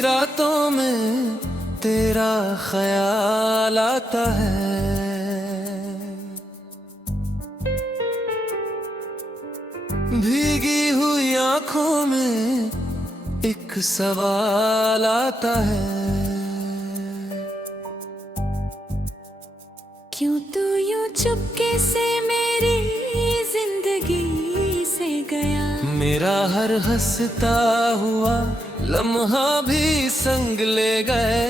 रातों में तेरा ख्याल आता है, भीगी हुई आंखों में एक सवाल आता है। क्यों तू यूं चुपके से मेरी जिंदगी से गया? मेरा हर हंसता हुआ लम्हा भी संग ले गए।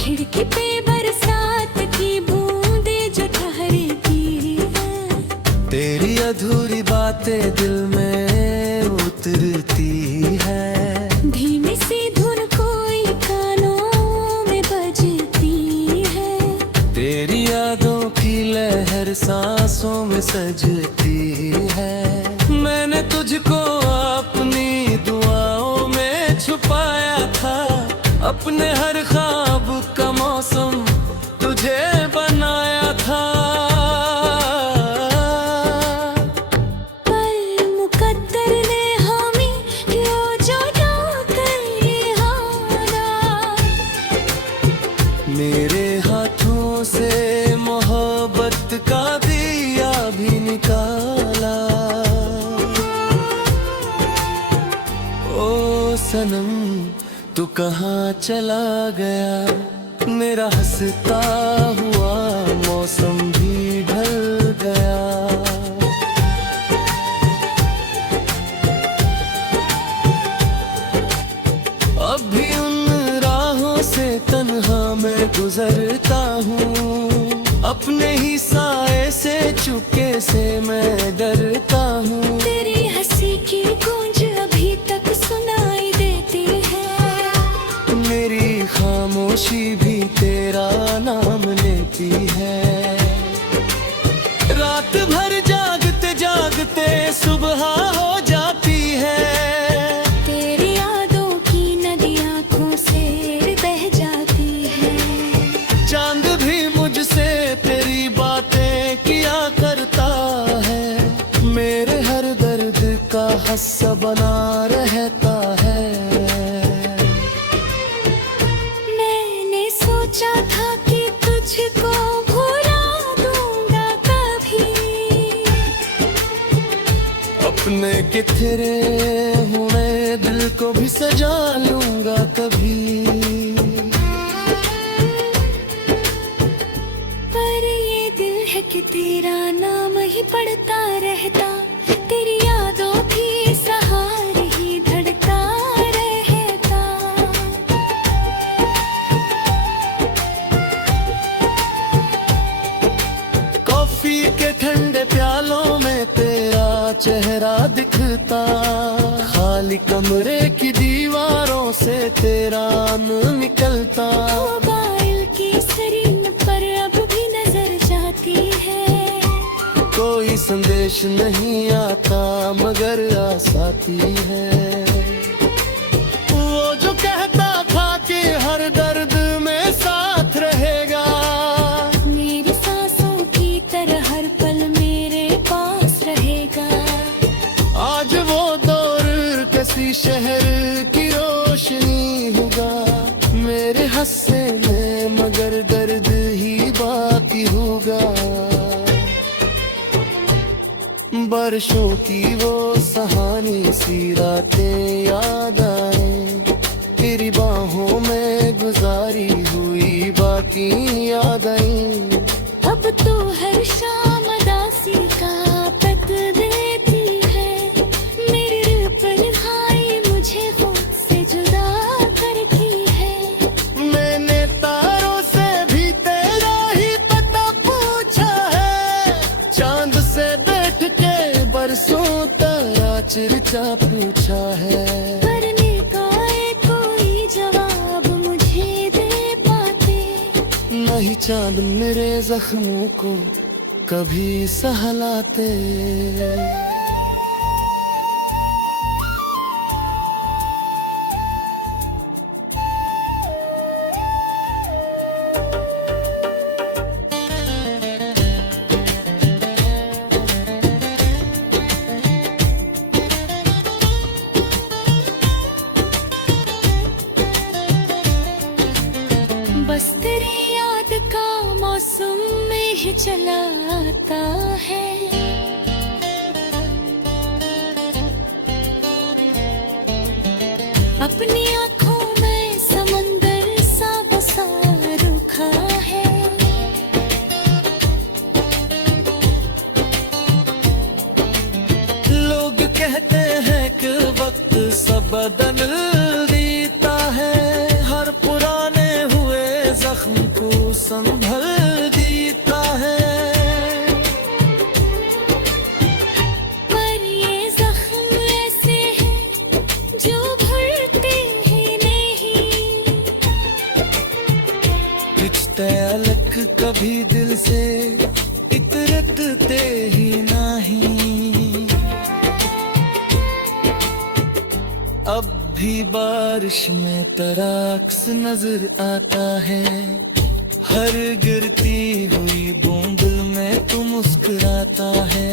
खिड़की पे बरसात की बूंदे जो ठहरती है, तेरी अधूरी बातें दिल में उतरती है। धीमी सी धुन कोई कानों में बजती है, तेरी यादों की लहर सांसों में सजती है। मैंने तुझको अपनी दुआओं में छुपाया था, अपने हर ख्वाब का मौसम तुझे बनाया था। पर मुकद्दर ने हमें लो जुदा कर लिया। मेरे हाथों से मोहब्बत का दिया भी निकाला। ओ सनम तू कहाँ चला गया, मेरा हंसता हुआ मौसम भी ढल गया। अब भी उन राहों से तन्हा मैं गुजरता हूँ, अपने ही साए से चुपके से मैं डरता हूँ। तेरी हंसी की गूंज अभी तक सुनाई देती है, मेरी खामोशी भी तेरा नाम लेती है। रात भर जागते जागते सुबह हो जाती है, तेरी यादों की नदी आँखों से बह जाती है। चांद भी मुझसे तेरी बातें किया करता है, मेरे हर दर्द का हिस्सा बना रहता है। मैंने सोचा था कि तुझको भुला दूंगा कभी, अपने किथरे हुए दिल को भी सजा लूंगा कभी। पर ये दिल है कि तेरा नाम ही पढ़ता रहता, तेरी यादों की सहारे ही धड़का रहता। कॉफी के ठंडे प्यालों में तेरा चेहरा दिखता, खाली कमरे की दीवारों से तेरा नाम निकलता। मोबाइल की स्क्रीन पर अब भी नजर जाती है, कोई संदेश नहीं आता मगर आस आती है। वो जो कहता था कि हर दर्द में साथ रहेगा, मेरी सांसों की तरह हर पल मेरे पास रहेगा। आज वो दौर किसी शहर की रोशनी होगा, मेरे हंसने में मगर दर्द ही बाकी होगा। बरसों की वो सहानी सी रातें याद आए, तेरी बाहों में गुजारी हुई बाकी याद आई। अब तो हर शाम दासी का पत देती है, मेरे दिल पर भाई मुझे खुद से जुदा करती है। मैंने तारों से भी तेरा ही पता पूछा है, चांद से बैठ के बरसों तेरा चर्चा पूछा है। पर निकाय कोई जवाब मुझे दे पाते, नहीं चांद मेरे जख्मों को कभी सहलाते। बस तेरी याद का मौसम में ही चला आता है। अपनी आँखों में समंदर सा बसा रखा है। लोग कहते हैं कि वक्त सब बदल देता है, हर पुराने हुए जख्म को संभल देता है। पर ये जख्म ऐसे हैं जो भरते ही नहीं। रिश्ते अलग कभी दिल से इतरते ही नहीं। अब भी बारिश में तेरा अक्स नजर आता है, हर गिरती हुई बूंद में तू मुस्कुराता है।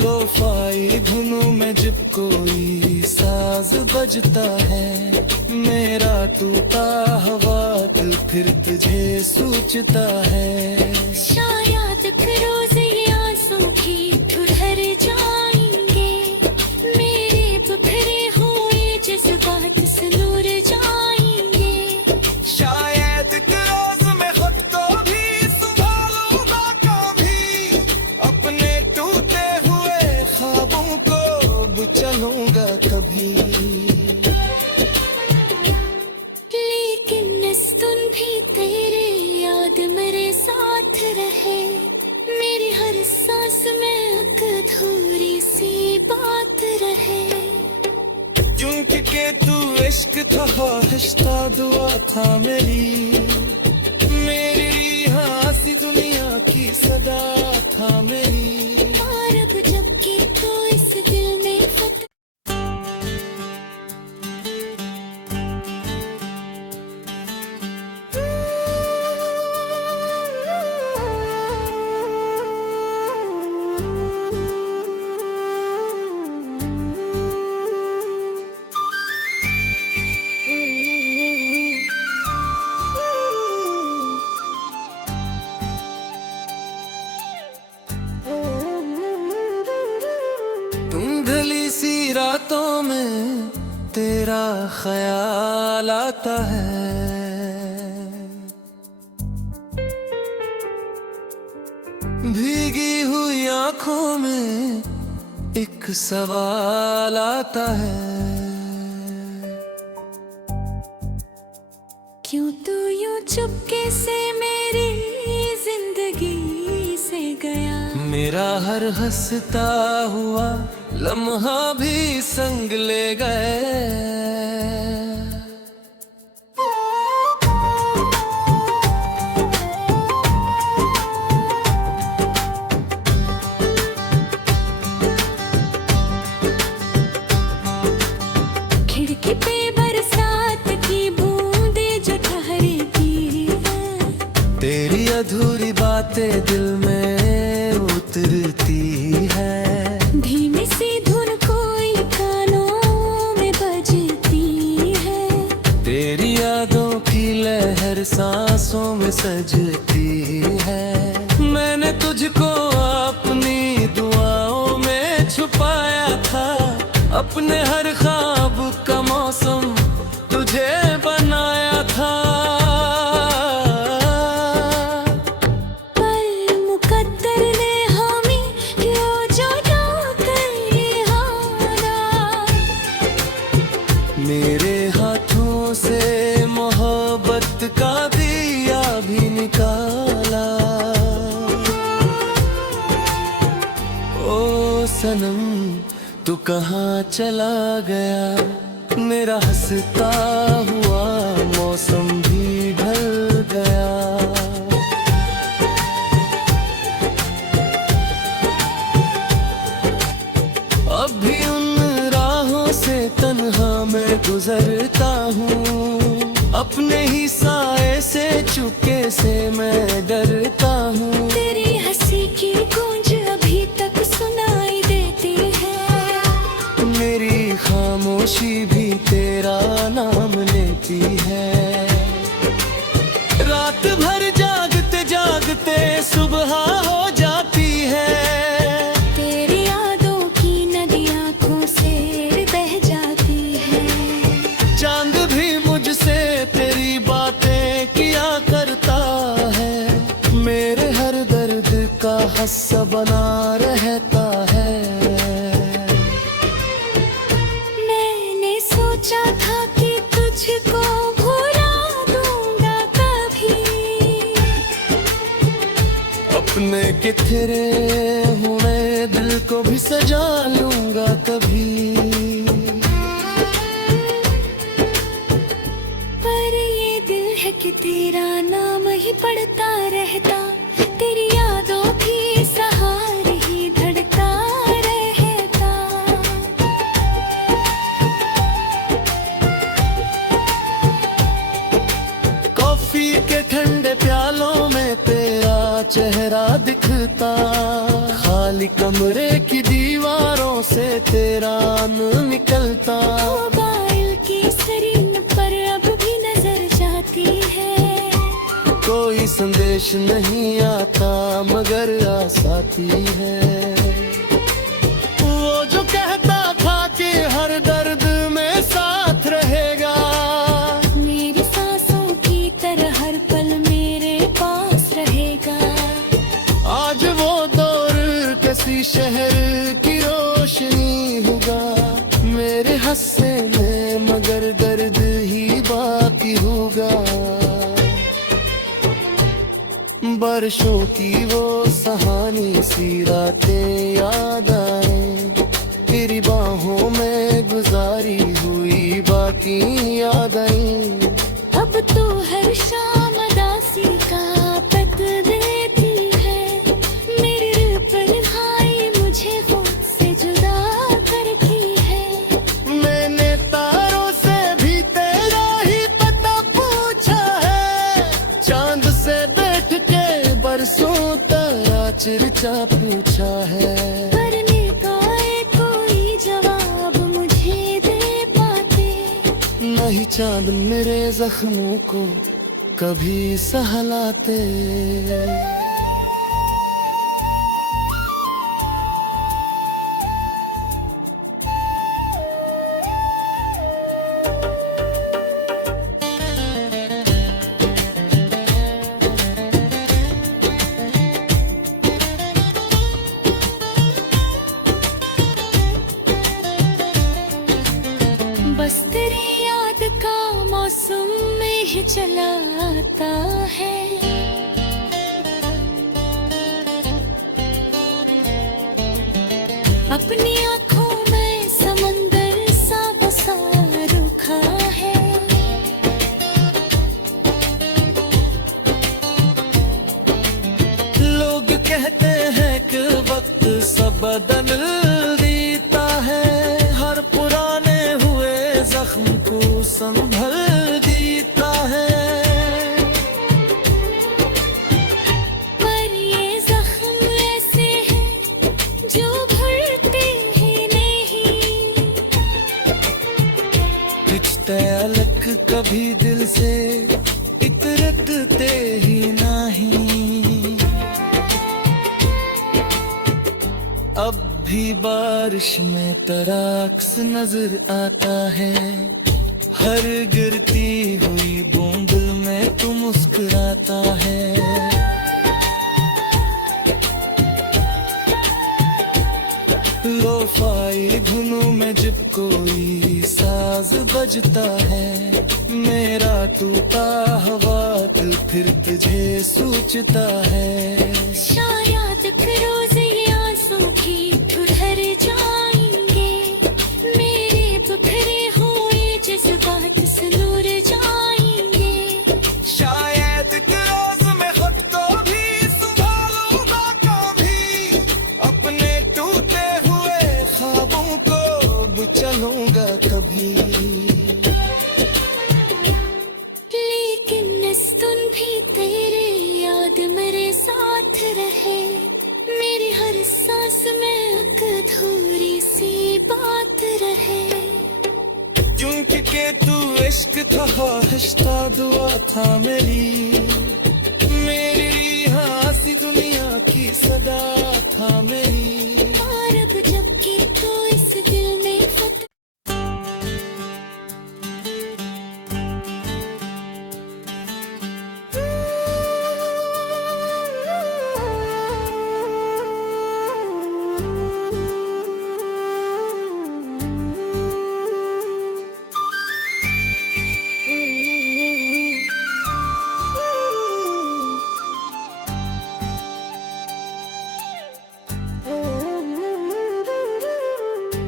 लोफाई धुनों में जब कोई साज बजता है, मेरा टूटा हुआ दिल फिर तुझे सोचता है। शायद फिर रोज ये आंसू भी ठुठर जाएंगे, मेरे बिखरे हुए जज्बात से नूर जाएंगे। शायद एक रोज मैं खुद को भी संभालूंगा कभी, अपने टूटे हुए ख्वाबों को भी चलूंगा कभी। लेकिन इस दिन भी तेरे याद मेरे साथ रहे, मेरी हर सांस में एक अधूरी सी बात रहे। क्योंकि तू इश्क था, ख्वाहिश था, दुआ था मेरी हंसी दुनिया की सदा था मेरी। और अब जबकि तू इस दिल में धुंधली सी रातों में तेरा ख्याल आता है, भीगी हुई आंखों में एक सवाल आता है। क्यों तू यूं चुपके से मेरी जिंदगी से गया। मेरा हर हंसता हुआ लम्हा भी संग ले गए। खिड़की पे बरसात की बूंदे जो ठहरती है, तेरी अधूरी बातें दिल में उतरती है। धीमी सी धुन कोई कानों में बजती है, तेरी यादों की लहर सांसों में सजती है। मैंने तुझको अपनी दुआओं में छुपाया था, अपने हर ख्वाब का मौसम तुझे बनाया था। पर मुकद्दर ने हमें लो जुदा कर हारा। मेरे हाथों से मोहब्बत का दिया भी निकाला। ओ सनम तू कहाँ चला गया, मेरा हंसता हुआ मौसम भी ढल गया। अब भी उन राहों से तन्हा मैं गुजरता हूँ, अपने ही साए से चुपके से मैं डरता हूँ। तेरी हंसी की गूंज अभी तक सुनाई देती है, मेरी खामोशी खामोशी भी तेरा नाम लेती है। रात भर जागते जागते सुबह हो जाती है। तेरी यादों की नदी आँखों से बह जाती है। चांद भी मुझसे तेरी बातें किया करता है। मेरे हर दर्द का हिस्सा बना रहता है। मैंने सोचा था कि तुझको भुला दूंगा कभी। अपने किथरे हुए दिल को भी सजा लूंगा कभी। पर ये दिल है कि तेरा नाम ही पढ़ता रहता। तेरी यादों की सहारे ही धड़का रहता। कॉफी के ठंडे प्यालों में तेरा चेहरा दिखता। खाली कमरे की दीवारों से तेरा न निकलता। मोबाइल की स्क्रीन पर अब भी नजर जाती है। कोई संदेश नहीं आता मगर आस आती है। वो जो कहता था कि हर दर्द में साथ रहेगा। मेरी सांसों की तरह हर पल मेरे पास रहेगा। आज वो दौर किसी शहर की रोशनी होगा। मेरे हंसने में मगर दर्द ही बाकी होगा। बरसों की वो सहानी सी रातें याद आए। तेरी बाहों में गुजारी हुई बाकी याद आई। अब तो हर शाम दासी का पत देती है। मेरे तन्हाई मुझे खुद से जुदा कर रखी है। मैंने तारों से भी तेरा ही पता पूछा है। चांद से बैठ के बरसों तेरा चर्चा पूछा है। पर निगाहे कोई जवाब मुझे दे पाते। नहीं चांद मेरे जख्मों को कभी सहलाते। बस तेरी याद का मौसम में ही चला आता है। अपनी आँखों में समंदर सा बसा रखा है। लोग कहते हैं कि वक्त सब बदल देता है। हर पुराने हुए जख्म को संभल देता है। पर ये जख्म ऐसे हैं जो भरते ही नहीं। रिश्ते अलग कभी दिल से इतरते ही नहीं। अब भी बारिश में तेरा अक्स नजर आता है। हर गिरती हुई बूंद में तू मुस्कुराता है। लोफाई धुनों में जब कोई साज बजता है। मेरा टूटा हुआ दिल फिर तुझे सोचता है। शायद एक रोज ये आंसू भी ठुठर जाएंगे। मेरे बिखरे हुए जज्बात सुलूर जाएंगे। शायद एक रोज मैं खुद को भी संभालूंगा कभी। अपने टूटे हुए ख्वाबों को भी चलूंगा कभी। लेकिन इस दिन भी तेरे याद मेरे साथ रहे। मेरी हर सांस में एक अधूरी सी बात रहे। तू इश्क था, ख्वाहिश था, दुआ था मेरी हंसी दुनिया की सदा था मेरी। और अब जबकि तू इस दिल में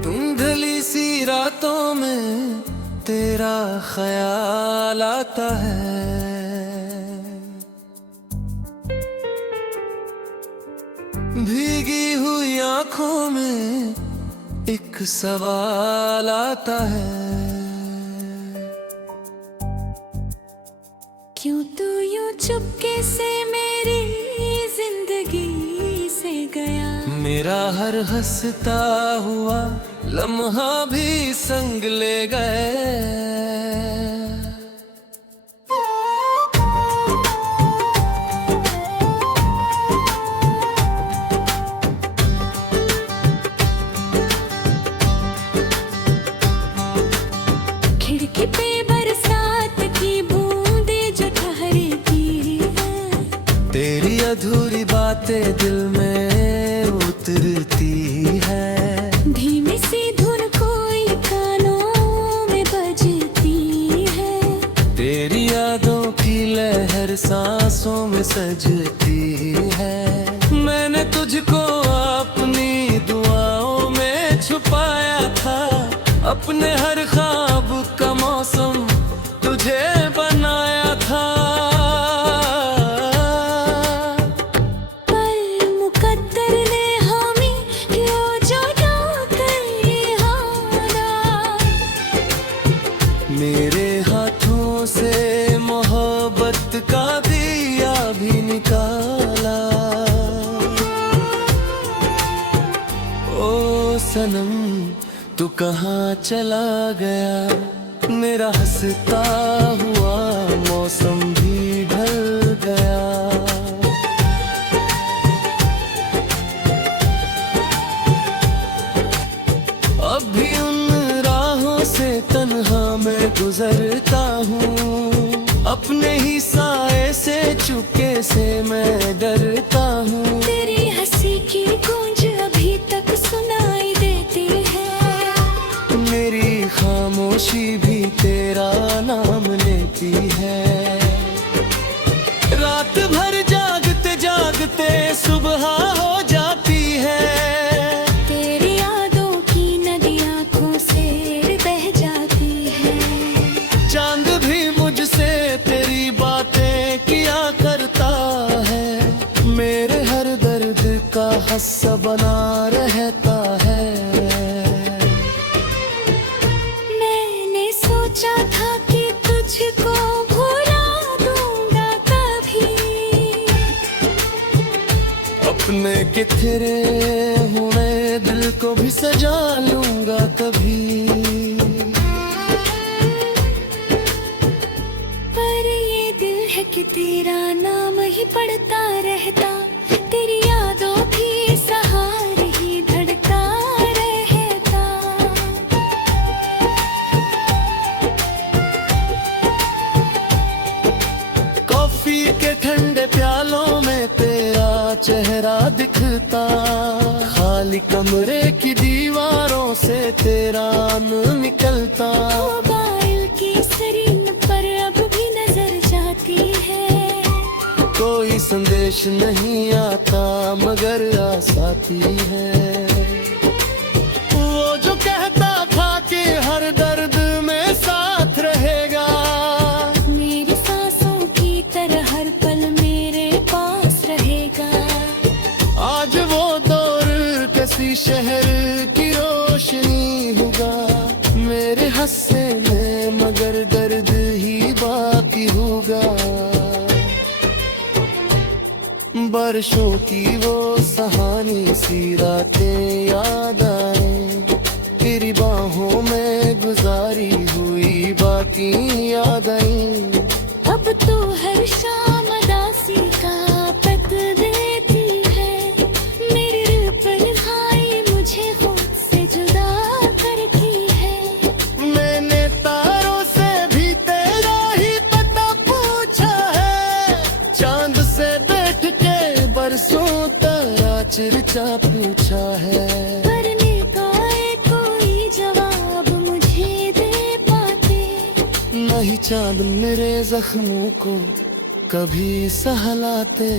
धुंधली सी रातों में तेरा ख्याल आता है, भीगी हुई आंखों में एक सवाल आता है। क्यों तू यूं चुपके से मेरी जिंदगी से गया। मेरा हर हंसता हुआ लम्हा भी संग ले गए। खिड़की पे बरसात की बूंदे जो ठहरती है, तेरी अधूरी बातें दिल में उतरती है। धीमी सी धुन कोई कानों में बजती है, तेरी यादों की लहर सांसों में सजती है। मैंने तुझको अपनी दुआओं में छुपाया था, अपने हर ख्वाब का मौसम तुझे बनाया था। पर मुकद्दर ने हमें क्यों जुदा कर दिया। मेरे हाथों से मोहब्बत का दिया भी निकाला। ओ सनम तू कहाँ चला गया, मेरा हंसता हुआ मौसम भी ढल गया। अब भी उन राहों से तन्हा मैं गुजरता हूँ, अपने ही साए से चुपके से मैं डरता हूँ। तेरी हंसी की गूंज अभी तक सुनाई देती है, मेरी खामोशी भी तेरा नाम लेती है। रात भर जागते जागते सुबह हो जाती है, तेरी यादों की नदी आँखों से बह जाती है। चांद भी मुझसे तेरी बातें किया करता है, मेरे हर दर्द का हिस्सा बना रहता है। मैंने सोचा था कि तुझको भुला दूंगा कभी, अपने किथरे हुए दिल को भी सजा लूंगा कभी। पर ये दिल है कि तेरा नाम ही पढ़ता रहता, तेरी यादों की सहारे ही धड़का रहता। कॉफी के ठंडे प्यालों में तेरा चेहरा दिखता, खाली कमरे की दीवारों से तेरा नाम निकलता। मोबाइल की स्क्रीन पर अब भी नजर जाती है, कोई संदेश नहीं आता मगर आस आती है। वो जो कहता था कि हर दर्द में साथ रहेगा, मेरी सांसों की तरह हर पल मेरे पास रहेगा। आज वो दौर किसी शहर की रोशनी होगा, मेरे हंसने में मगर दर्द ही बाकी होगा। बारिशों की वो सहानी सी रातें याद आए, तेरी बाहों में गुजारी हुई बात हसीन याद आई। अब तो हर शाम दासी का पत देती है, मेरे तन्हाई मुझे खुद से जुदा करती है। मैंने तारों से भी तेरा ही पता पूछा है, चांद से बैठ के बरसों तारा चर्चा पूछा है। करने का कोई जवाब मुझे दे पाते, नहीं चांद मेरे जख्मों को कभी सहलाते।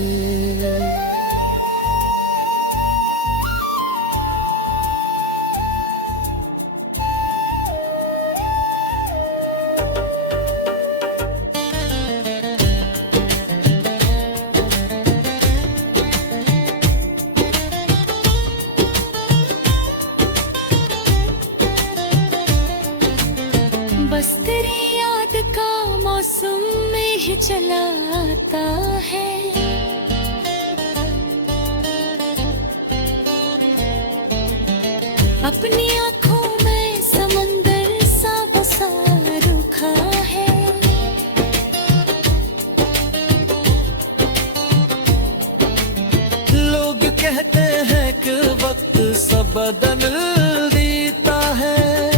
बस तेरी याद का मौसम में ही चला आता है। अपनी आंखों में समंदर सा बसा रखा है। लोग कहते हैं कि वक्त सब बदल देता है,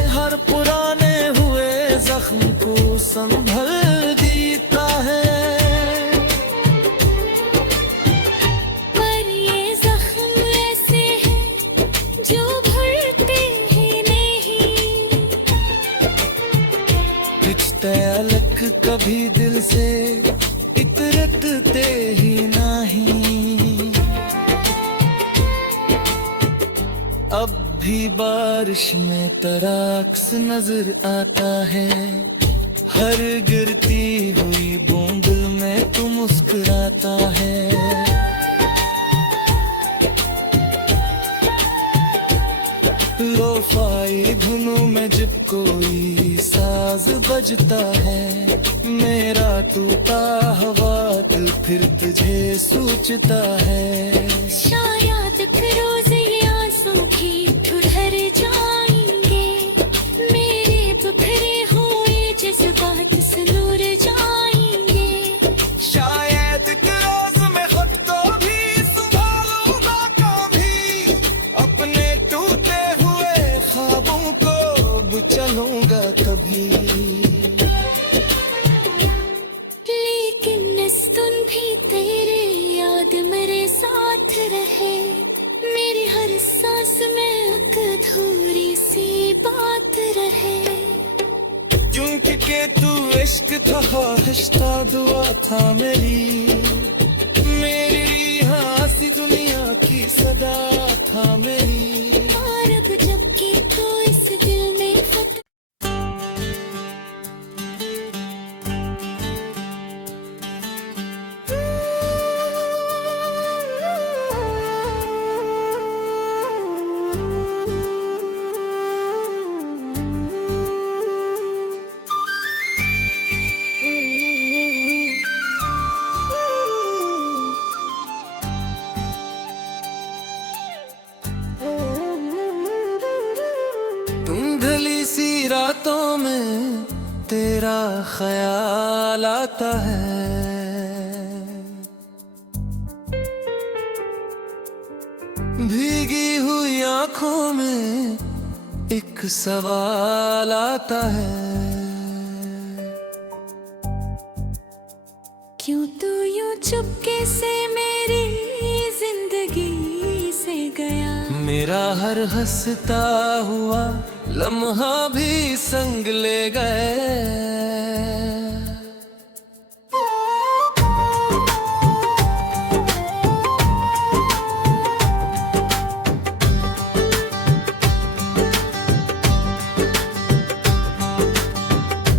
हर पुराने हुए जख्म को संभल देता है। पर ये जख्म ऐसे हैं जो भरते ही नहीं, रिश्ते अलग कभी दिल से इतरते ही नहीं। अब भी बारिश में तेरा अक्स नजर आता है, हर गिरती हुई बूंद में तू मुस्कुराता है। लोफाई धुनों में जब कोई साज बजता है, मेरा टूटा हुआ दिल फिर तुझे सोचता है। शायद फिर रोज ये आंसू भी ठुठर जाएंगे, मेरे बिखरे हुए जज्बात सुनूर जाएंगे। शायद एक रोज मैं खुद को भी संभालूंगा कभी, अपने टूटे हुए ख्वाबों को भी चलूंगा कभी। लेकिन इस दिन भी तेरे याद मेरे साथ रहे, मेरी हर सांस में एक अधूरी सी बात रहे। क्योंकि के तू इश्क था, ख्वाहिश था, दुआ था मेरी हंसी दुनिया की सदा था मेरी। और अब जबकि तू इस दिल में धुंधली सी रातों में तेरा ख्याल आता है, भीगी हुई आंखों में एक सवाल आता है। क्यों तू यूं चुपके से मेरी जिंदगी से गया। मेरा हर हंसता हुआ लम्हा भी संग ले गए।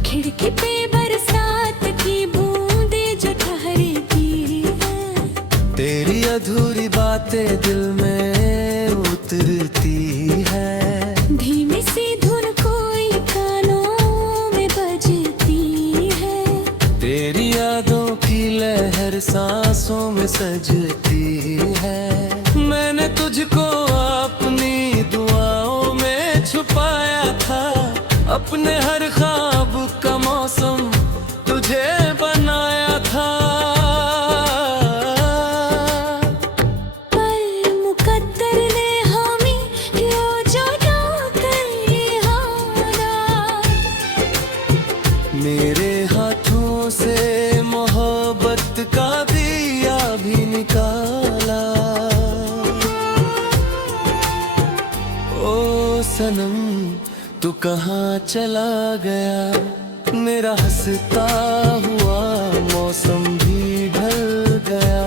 खिड़की पे बरसात की बूंदें जो ठहरती हैं, तेरी अधूरी बातें दिल में उतरती है। धीमी सी धुन कोई कानों में बजती है, तेरी यादों की लहर सांसों में सजती है। मैंने तुझको अपनी दुआओं में छुपाया था, अपने हर ख्वाब का मौसम तू कहाँ चला गया, मेरा हंसता हुआ मौसम भी ढल गया।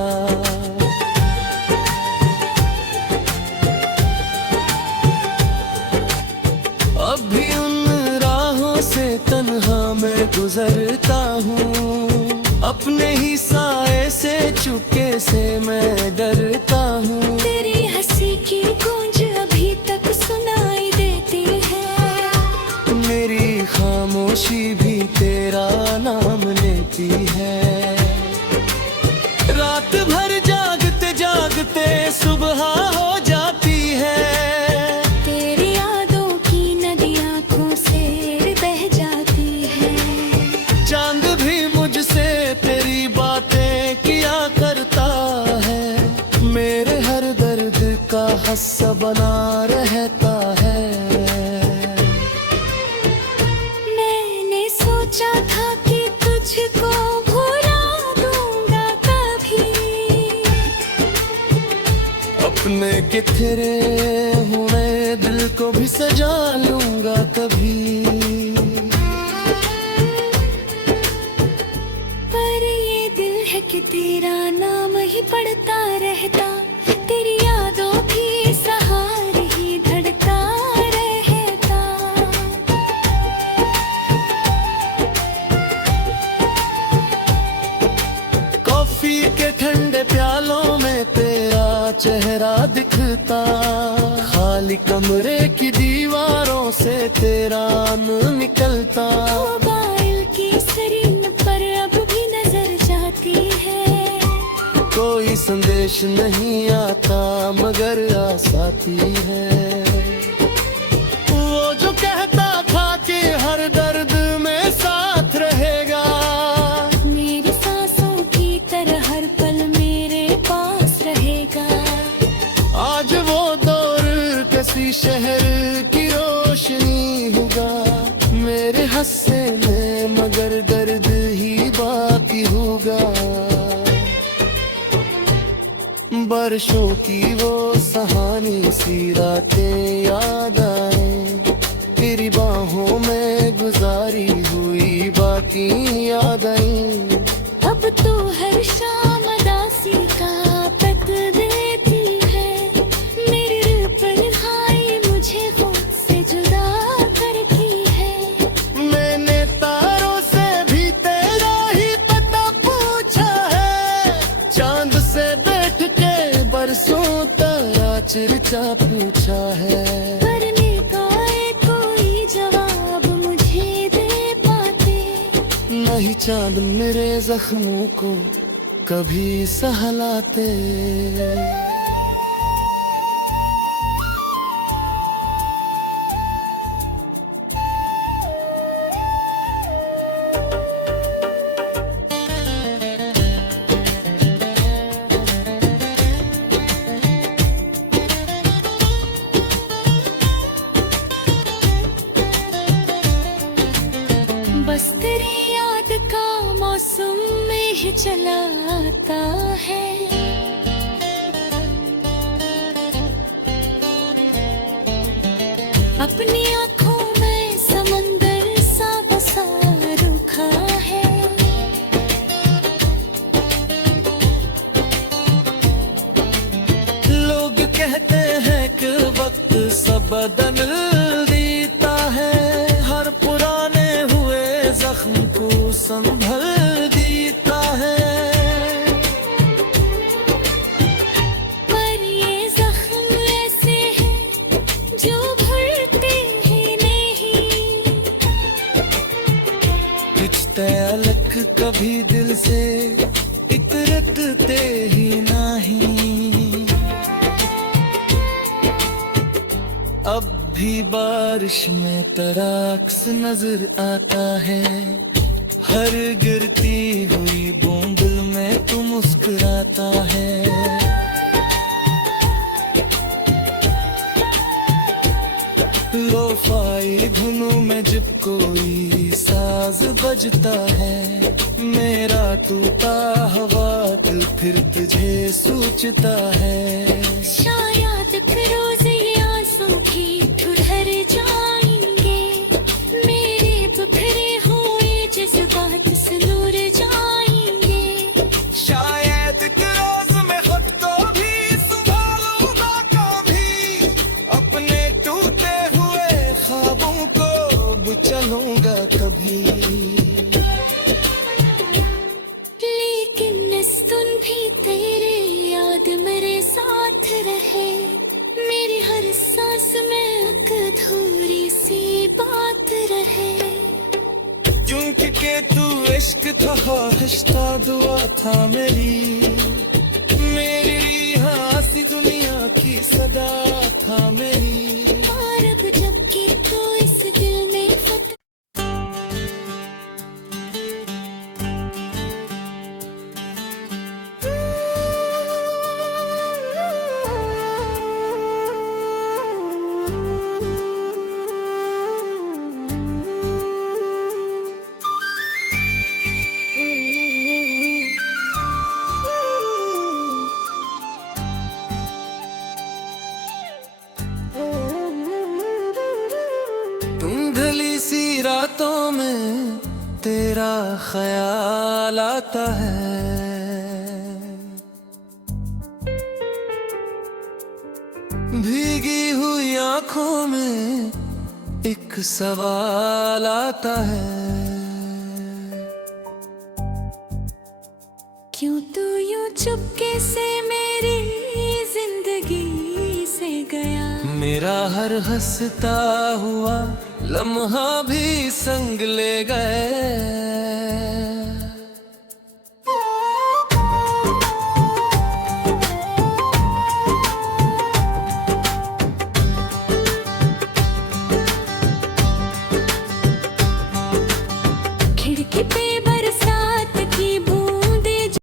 अब भी उन राहों से तन्हा मैं गुजरता हूँ, अपने ही साए से चुपके से मैं डरता हूँ। तेरी हंसी की गूंज अभी तक सुनाई देती है, मेरी खामोशी भी तेरा नाम लेती है। रात भर जागते जागते सुबह हो जाती है, तेरी यादों की नदी आँखों से बह जाती है। चांद भी मुझसे तेरी बातें किया करता है, मेरे हर दर्द का हिस्सा बना रहता है। मैंने सोचा था कि तुझको भुला दूंगा कभी, अपने किथरे हुए दिल को भी सजा लूंगा कभी। पर ये दिल है कि तेरा नाम ही पढ़ता रहता, तेरी यादों की सहारे ही धड़का रहता। कॉफी के ठंडे प्यालों में तेरा चेहरा दिखता, खाली कमरे की दीवारों से तेरा न निकलता। मोबाइल की स्क्रीन पर अब भी नजर जाती है, कोई संदेश नहीं आता मगर आस आती है। वो जो कहता था कि हर दर्द में साथ रहेगा, मेरी सांसों की तरह हर पल मेरे पास रहेगा। आज वो दौर किसी शहर की रोशनी होगा, मेरे हंसने में मगर दर्द ही बाकी होगा। बरसों की वो सहानी सी रातें याद आए, तेरी बाहों में गुजारी हुई बाकी याद आई। अब तो हर शाम दासी का पत देती है, मेरे तन्हाई मुझे खुद से जुदा करती है। मैंने तारों से भी तेरा ही पता पूछा है, चांद से बैठ के बरसों तारा चर्चा पूछा है। पर निकाय कोई जवाब मुझे दे पाते, नहीं चांद मेरे जख्मों को कभी सहलाते। बस तेरी याद का मौसम में ही चला आता है। अपनी आँखों में समंदर सा बसा रुखा है। लोग कहते हैं कि वक्त सब बदल देता है, हर पुराने हुए जख्म को संभल देता है। पर ये जख्म ऐसे हैं जो भरते ही नहीं, रिश्ते अलग कभी दिल से इतरते ही नहीं। अब भी बारिश में तेरा अक्स नजर आता है, हर गिरती हुई बूंद में तू मुस्कुराता है। लोफाई धुनों में जब कोई साज बजता है, मेरा टूटा हुआ दिल फिर तुझे सोचता है। शायद फिर रोज ये आंसू भी ठुठर जाएंगे, अब चलूंगा कभी। लेकिन इस दिन भी तेरे याद मेरे साथ रहे, मेरी हर सांस में एक अधूरी सी बात रहे। क्योंकि तू इश्क था, ख्वाहिश था, दुआ था मेरी हाँसी दुनिया की सदा था मेरी। और अब जबकि तू इस दिल में धुंधली सी रातों में तेरा ख्याल आता है, भीगी हुई आंखों में एक सवाल आता है। क्यों तू यूं चुपके से मेरी जिंदगी से गया। मेरा हर हंसता हुआ लम्हा भी संग ले गए।